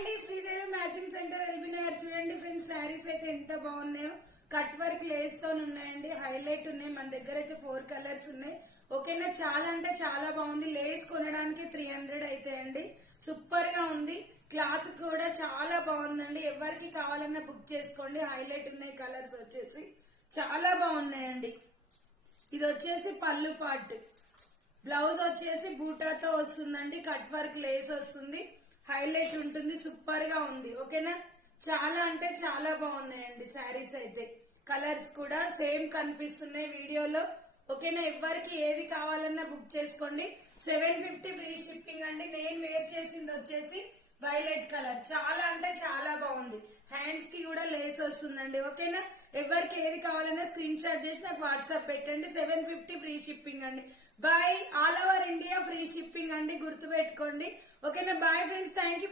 అండి, Sridevi matching centre LB Nagar. చూడండి friends, saris అయితే ఎంత బాగున్నాయో. కట్ వర్క్ లేస్ తో ఉన్నాయండి, హైలైట్ ఉన్నాయి. మన దగ్గర అయితే 4 కలర్స్ ఉన్నాయి. ఓకేనా, చాలా అంటే చాలా బాగుంది. లేస్ కొనడానికి 300 అవుతాయండి. సూపర్ గా ఉంది. క్లాత్ కూడా చాలా బాగుందండి. ఎవరికి కావాలన్నా బుక్ చేసుకోండి. హైలైట్ ఉన్నాయి కలర్స్ వచ్చేసి, చాలా బాగున్నాయండి. ఇది వచ్చేసి పళ్ళు పార్ట్. బ్లౌజ్ వచ్చేసి బూటాతో వస్తుందండి. కట్ వర్క్ లేస్ వస్తుంది, హైలైట్ ఉంటుంది. సూపర్ గా ఉంది. ఓకేనా, చాలా అంటే చాలా బాగున్నాయండి శారీస్ అయితే. కలర్స్ కూడా సేమ్ కనిపిస్తున్నాయి వీడియోలో. ఓకేనా, ఎవరికి ఏది కావాలన్నా బుక్ చేసుకోండి. 750 ఫ్రీ షిప్పింగ్ అండి. నేను వేర్ చేసింది వచ్చేసి వైలెట్ కలర్. చాలా అంటే చాలా బాగుంది. హ్యాండ్స్ కి కూడా లేస్ వస్తుందండి. ఓకేనా, ఎవరికి ఏది కావాలన్నా స్క్రీన్ షాట్ చేసి నాకు వాట్సాప్ పెట్టండి. 750 ఫ్రీ షిప్పింగ్ అండి. Bye. All over India free shipping అండి, గుర్తు పెట్టుకోండి. ఓకేనా, బాయ్ ఫ్రెండ్స్. Thank you.